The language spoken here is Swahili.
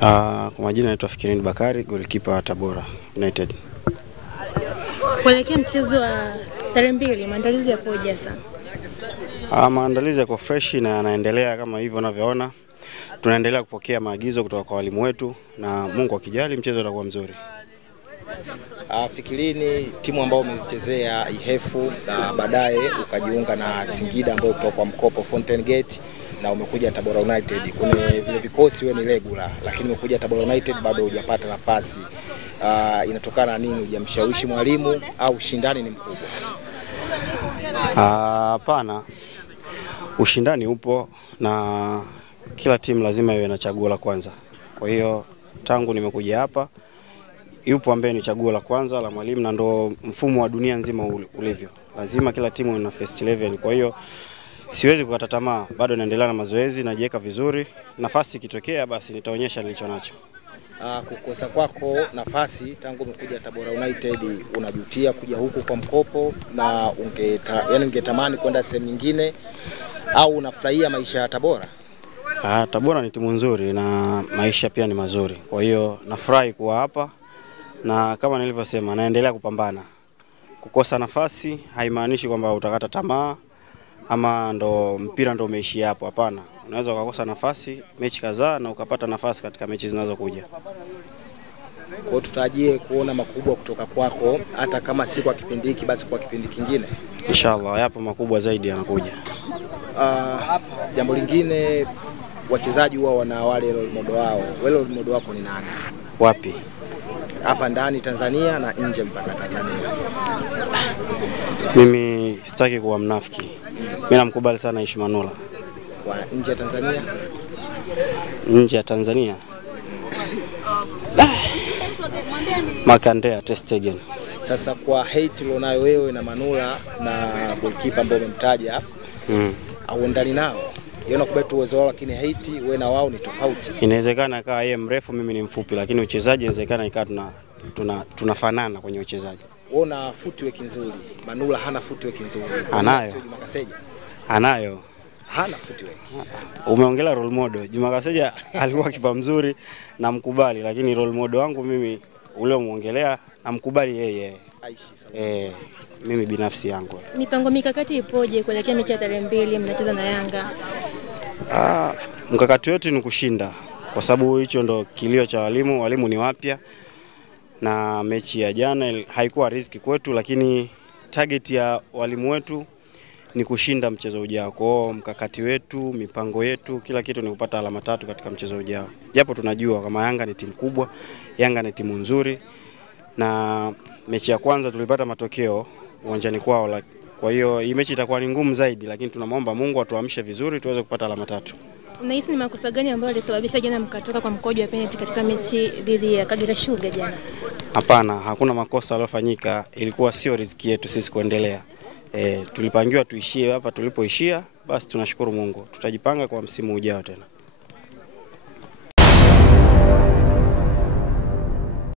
Kwa majina naitwa Fikirini Bakari, goalkeeper wa Tabora United. Kuelekea mchezo wa tarehe 2, maandalizi yakoje sasa? Maandalizi yako fresh na yanaendelea kama hivyo unavyoona. Tunaendelea kupokea maagizo kutoka kwa walimu wetu na Mungu akijali mchezo utakuwa mzuri. Fikirini, timu ambao umezichezea Ihefu na baadaye ukajiunga na Singida ambao kutoka kwa mkopo Fountain Gate na umekuja Tabora United. Kwenye vile vikosi wewe ni regular, lakini umekuja Tabora United bado hujapata nafasi. Inatokana nini? Hujamshawishi mwalimu au ushindani ni mkubwa? Hapana. Ushindani upo na kila timu lazima iwe na chaguo la kwanza. Kwa hiyo tangu nimekuja hapa yupo ambaye ni chaguo la kwanza la mwalimu na ndo mfumo wa dunia nzima ulivyo. Lazima kila timu ina first 11. Kwa hiyo siwezi kukata tamaa, bado naendelea na mazoezi, najiweka vizuri. Nafasi ikitokea basi nitaonyesha nilicho nacho. Kukosa kwako nafasi tangu umekuja Tabora United, unajutia kuja huku kwa mkopo na ungetamani kwenda sehemu nyingine au unafurahia maisha ya Tabora? Tabora ni timu nzuri na maisha pia ni mazuri. Kwa hiyo nafurahi kuwa hapa na kama nilivyosema naendelea kupambana. Kukosa nafasi haimaanishi kwamba utakata tamaa ama ndo mpira ndo umeishi hapo, hapana. Unaweza ukakosa nafasi mechi kadhaa na ukapata nafasi katika mechi zinazokuja. Kwa tutarajie kuona makubwa kutoka kwako, hata kama si kwa kipindi hiki basi kwa kipindi kingine. Inshallah yapo makubwa zaidi yanakuja. Jambo lingine, wachezaji wao wana wale role model wao. Wewe role model wako ni nani? Wapi? Hapa ndani Tanzania na nje mpaka Tanzania. Mimi sitaki kuwa mnafiki. Mimi namkubali sana Aishi Manula. Kwa nje ya Tanzania? Nje ya Tanzania? Makandea Ter Stegen. Sasa kwa hate ulionayo wewe na Manula na goalkeeper ambao umemtaja, auendani nao. Yona kubetu uwezo wao, lakini hate wewe na wao ni tofauti. Inawezekana kama yeye mrefu mimi ni mfupi, lakini uchezaji inawezekana ikawa tunafanana kwenye uchezaji. Wewe una footwork nzuri, Manula hana footwork nzuri. Anayo. Anayo. Hana footwork. Umeongelea role model. Juma Kaseja alikuwa kipa mzuri na mkubali, lakini role model wangu mimi ule muongelea na mkubali yeye. Aishi. Mimi binafsi yangu. Mipango mikakati ipoje kuelekea mechi ya tarehe 2 mnacheza na Yanga? Mkakati wetu ni kushinda kwa sababu hicho ndo kilio cha walimu. Walimu ni wapya na mechi ya jana haikuwa riziki kwetu, lakini target ya walimu wetu ni kushinda mchezo ujao. Kwa mkakati wetu, mipango yetu, kila kitu ni kupata alama 3 katika mchezo ujao. Japo tunajua kama Yanga ni timu kubwa, Yanga ni timu nzuri na mechi ya kwanza tulipata matokeo uwanjani kwao. Kwa hiyo hii mechi itakuwa ni ngumu zaidi, lakini tunamwomba Mungu atuamshe vizuri tuweze kupata alama 3. Unahisi ni makosa gani ambayo yalisababisha jana mkatoka kwa mkojo wa penalty katika mechi dhidi ya Kagera Sugar jana? Hapana, hakuna makosa yaliyofanyika, ilikuwa sio riziki yetu sisi kuendelea. Tulipangiwa tuishie hapa tulipoishia, basi tunashukuru Mungu. Tutajipanga kwa msimu ujao tena.